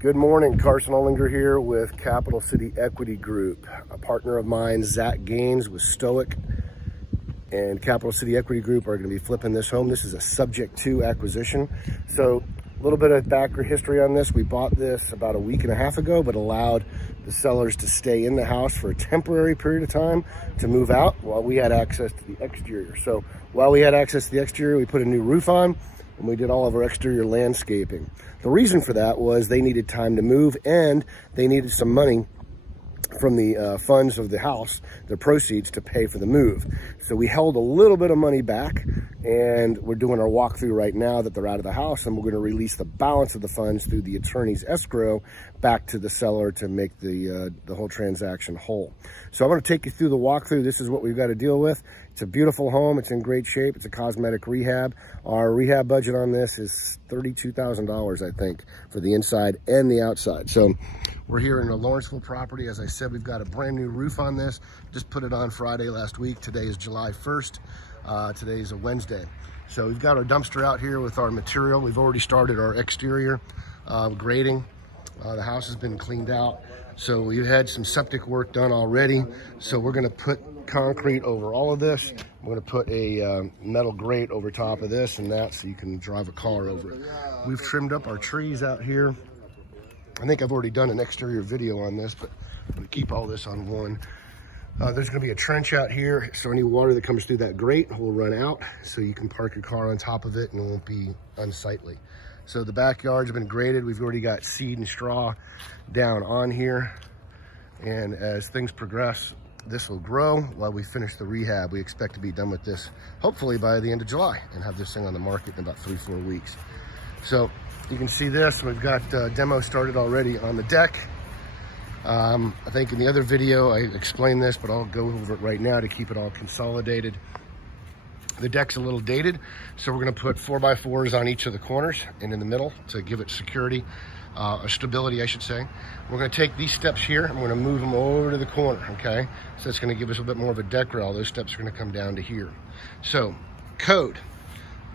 Good morning, Carson Olinger here with Capital City Equity Group. A partner of mine, Zach Gaines with Stoic and Capital City Equity Group are going to be flipping this home. This is a subject to acquisition. So a little bit of back history on this. We bought this about a week and a half ago, but allowed the sellers to stay in the house for a temporary period of time to move out while we had access to the exterior. So while we had access to the exterior, we put a new roof on and we did all of our exterior landscaping. The reason for that was they needed time to move and they needed some money from the funds of the house, the proceeds, to pay for the move. So we held a little bit of money back, and we're doing our walkthrough right now that they're out of the house, and we're going to release the balance of the funds through the attorney's escrow back to the seller to make the whole transaction whole. So I'm going to take you through the walkthrough. This is what we've got to deal with. It's a beautiful home. It's in great shape. It's a cosmetic rehab. Our rehab budget on this is $32,000, I think, for the inside and the outside. So we're here in a Lawrenceville property. As I said, we've got a brand new roof on this. Just put it on Friday last week. Today is July 1st. Today is a Wednesday. So we've got our dumpster out here with our material. We've already started our exterior grading. The house has been cleaned out. So we've had some septic work done already. So we're gonna put concrete over all of this. We're gonna put a metal grate over top of this and that so you can drive a car over it. We've trimmed up our trees out here. I think I've already done an exterior video on this, but we keep all this on one. There's gonna be a trench out here, so any water that comes through that grate will run out, so you can park your car on top of it and it won't be unsightly. So the backyard's been graded. We've already got seed and straw down on here. And as things progress, this will grow while we finish the rehab. We expect to be done with this hopefully by the end of July and have this thing on the market in about 3-4 weeks. So you can see this, we've got demo started already on the deck. I think in the other video I explained this, but I'll go over it right now to keep it all consolidated. The deck's a little dated, so we're gonna put 4x4s on each of the corners and in the middle to give it security, or stability, I should say. We're gonna take these steps here, and we're gonna move them over to the corner, okay? So it's gonna give us a bit more of a deck rail. Those steps are gonna come down to here. So, code.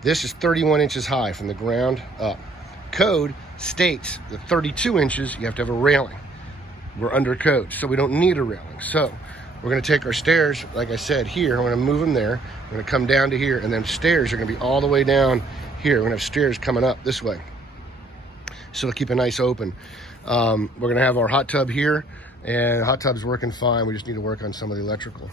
This is 31 inches high from the ground up. Code states that 32 inches, you have to have a railing. We're under code, so we don't need a railing. So we're gonna take our stairs, like I said, here. I'm gonna move them there. We're gonna come down to here, and then stairs are gonna be all the way down here. We're gonna have stairs coming up this way. So it'll keep it nice open. We're gonna have our hot tub here, and the hot tub's working fine. We just need to work on some of the electrical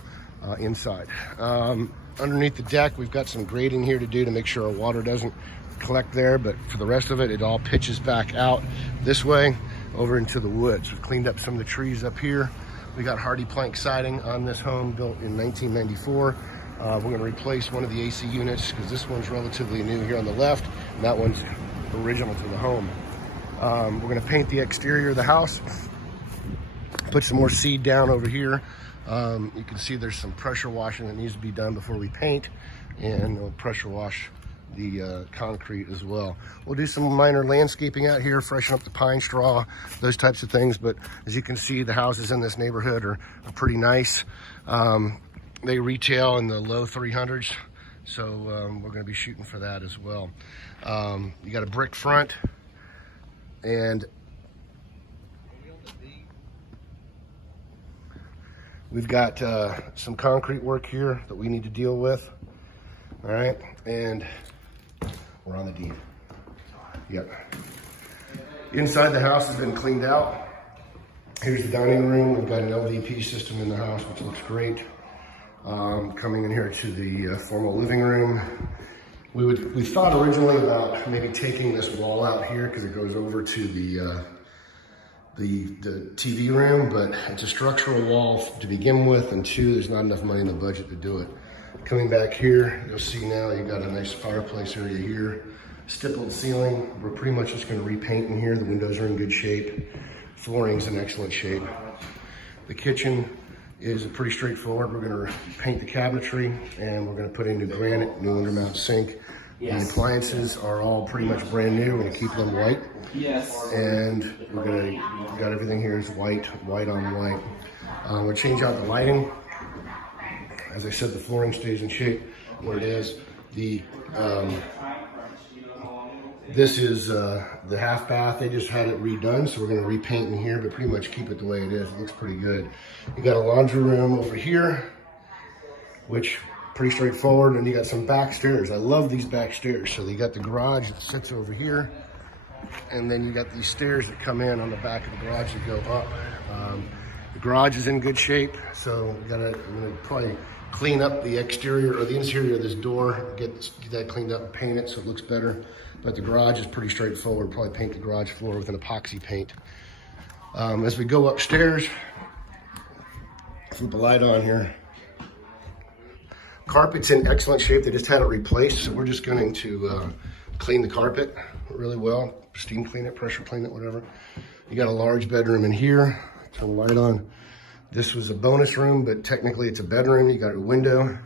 inside. Underneath the deck, we've got some grading here to do to make sure our water doesn't collect there, but for the rest of it, it all pitches back out this way over into the woods. We've cleaned up some of the trees up here. We got hardy plank siding on this home built in 1994. We're gonna replace one of the AC units because this one's relatively new here on the left, and that one's original to the home. We're gonna paint the exterior of the house, put some more seed down over here. You can see there's some pressure washing that needs to be done before we paint, and we'll pressure wash the concrete as well. We'll do some minor landscaping out here, freshen up the pine straw, those types of things. But as you can see, the houses in this neighborhood are pretty nice. They retail in the low 300s. So we're gonna be shooting for that as well. You got a brick front, and we've got some concrete work here that we need to deal with. All right, and we're on the deed. Yep. Inside the house has been cleaned out. Here's the dining room. We've got an LVP system in the house, which looks great. Coming in here to the formal living room. We thought originally about maybe taking this wall out here because it goes over to the TV room, but it's a structural wall to begin with, and two, there's not enough money in the budget to do it. Coming back here, you'll see now you've got a nice fireplace area here. Stippled ceiling. We're pretty much just gonna repaint in here. The windows are in good shape. Flooring's in excellent shape. The kitchen is pretty straightforward. We're gonna paint the cabinetry, and we're gonna put in new granite, new undermount sink. Yes. The appliances are all pretty much brand new. We're gonna keep them white. Yes. And we got everything here is white on white. We'll change out the lighting. As I said, the flooring stays in shape where it is. The This is the half bath. They just had it redone, so we're gonna repaint in here, but pretty much keep it the way it is. It looks pretty good. You got a laundry room over here, which pretty straightforward, and you got some back stairs. I love these back stairs. So you got the garage that sits over here, and then you got these stairs that come in on the back of the garage that go up. The garage is in good shape, so I'm gonna probably clean up the exterior or the interior of this door, get that cleaned up and paint it so it looks better. But the garage is pretty straightforward. Probably paint the garage floor with an epoxy paint. As we go upstairs, flip a light on here. Carpet's in excellent shape. They just had it replaced, so we're just going to clean the carpet really well. Steam clean it, pressure clean it, whatever. You got a large bedroom in here. Turn the light on. This was a bonus room, but technically it's a bedroom. You got a window.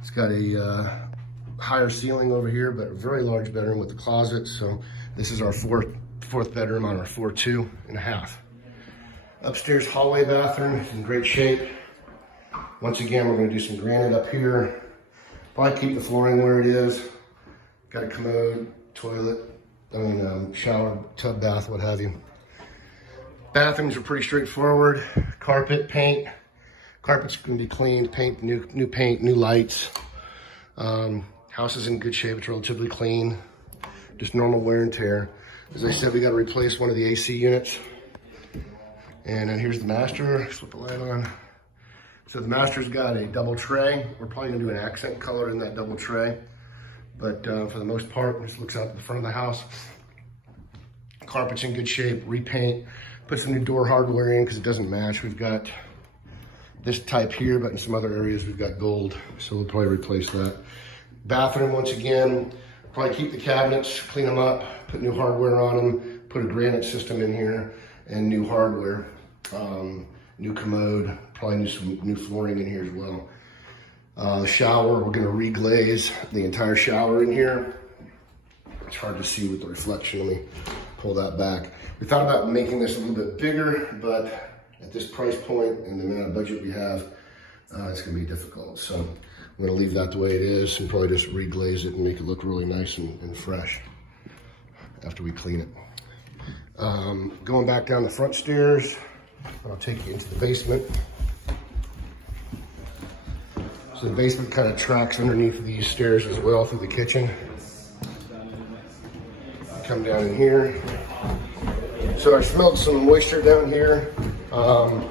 It's got a higher ceiling over here, but a very large bedroom with the closet. So this is our fourth bedroom on our 4.2.5. Upstairs hallway bathroom is in great shape. Once again, we're going to do some granite up here. Probably keep the flooring where it is. Got a commode, toilet, shower, tub, bath, what have you. Bathrooms are pretty straightforward. Carpet, paint. Carpet's going to be cleaned, paint, new paint, new lights. House is in good shape. It's relatively clean. Just normal wear and tear. As I said, we got to replace one of the AC units. And then here's the master. Flip the light on. So the master's got a double tray. We're probably gonna do an accent color in that double tray. But for the most part, this looks out the front of the house. Carpet's in good shape, repaint. Put some new door hardware in because it doesn't match. We've got this type here, but in some other areas we've got gold. So we'll probably replace that. Bathroom, once again, probably keep the cabinets, clean them up, put new hardware on them, put a granite system in here and new hardware. New commode, probably some new flooring in here as well. The shower, we're gonna reglaze the entire shower in here. It's hard to see with the reflection. Let me pull that back. We thought about making this a little bit bigger, but at this price point and the amount of budget we have, it's gonna be difficult. So I'm gonna leave that the way it is and probably just reglaze it and make it look really nice and fresh after we clean it. Going back down the front stairs, I'll take you into the basement. So the basement kind of tracks underneath these stairs as well through the kitchen. Come down in here. So I smelled some moisture down here.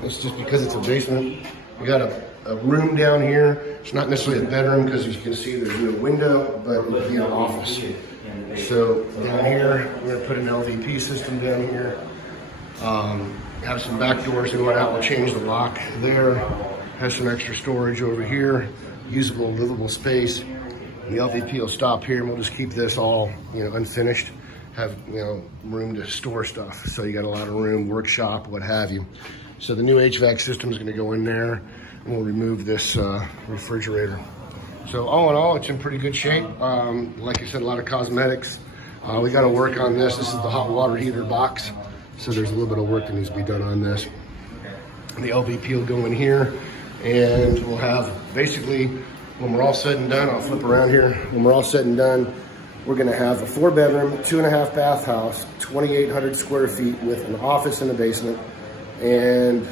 It's just because it's a basement. We got a room down here. It's not necessarily a bedroom because as you can see there's no window, but it would be an office. So down here, we're gonna put an LVP system down here. Have some back doors and whatnot. We'll change the lock there. Has some extra storage over here. Usable, livable space. And the LVP will stop here and we'll just keep this all, unfinished. Have, room to store stuff. So you got a lot of room, workshop, what have you. So the new HVAC system is gonna go in there and we'll remove this refrigerator. So all in all, it's in pretty good shape. Like I said, a lot of cosmetics. We gotta work on this. This is the hot water heater box. So there's a little bit of work that needs to be done on this. And the LVP will go in here and we'll have basically, when we're all said and done, I'll flip around here. When we're all said and done, we're gonna have a 4-bedroom, 2.5 bath house, 2,800 square feet with an office in the basement and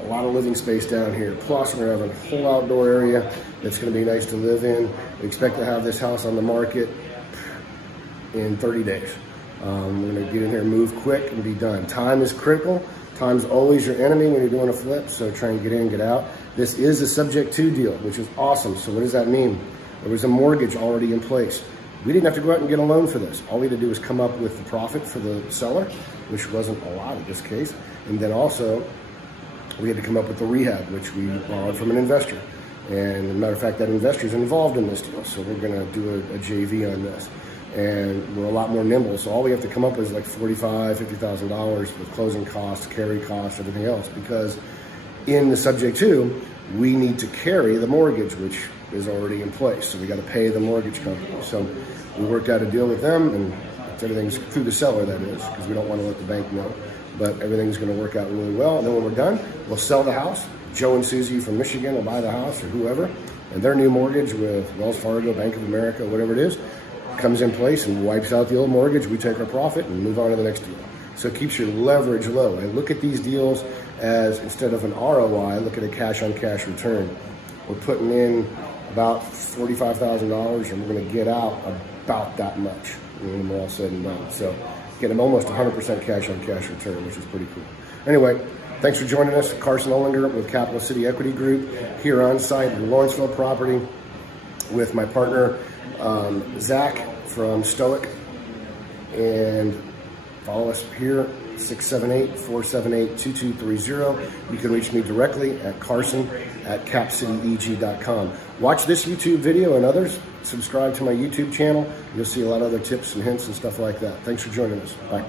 a lot of living space down here. Plus we're gonna have a whole outdoor area that's gonna be nice to live in. We expect to have this house on the market in 30 days. We're gonna get in here, move quick and be done. Time is critical. Time's always your enemy when you're doing a flip, so try and get in and get out. This is a subject to deal, which is awesome. So what does that mean? There was a mortgage already in place. We didn't have to go out and get a loan for this. All we had to do was come up with the profit for the seller, which wasn't a lot in this case. And then also, we had to come up with the rehab, which we borrowed from an investor. And as a matter of fact, that investor is involved in this deal. So we're gonna do a JV on this. And we're a lot more nimble. So all we have to come up with is like $45,000, $50,000 with closing costs, carry costs, everything else. Because in the subject to, we need to carry the mortgage, which is already in place. So we got to pay the mortgage company. So we worked out a deal with them, and everything's through the seller, that is, because we don't want to let the bank know. But everything's going to work out really well. And then when we're done, we'll sell the house. Joe and Susie from Michigan will buy the house, or whoever, and their new mortgage with Wells Fargo, Bank of America, whatever it is, comes in place and wipes out the old mortgage. We take our profit and move on to the next deal. So it keeps your leverage low. I look at these deals as, instead of an ROI, I look at a cash on cash return. We're putting in about $45,000 and we're gonna get out about that much when we're all said and done. So getting almost 100% cash on cash return, which is pretty cool. Anyway, thanks for joining us. Carson Olinger with Capital City Equity Group here on site in Lawrenceville property with my partner, Zach from Stoic. And follow us here, 678-478-2230. You can reach me directly at carson@capcityeg.com. Watch this YouTube video and others. Subscribe to my YouTube channel. You'll see a lot of other tips and hints and stuff like that. Thanks for joining us. Bye.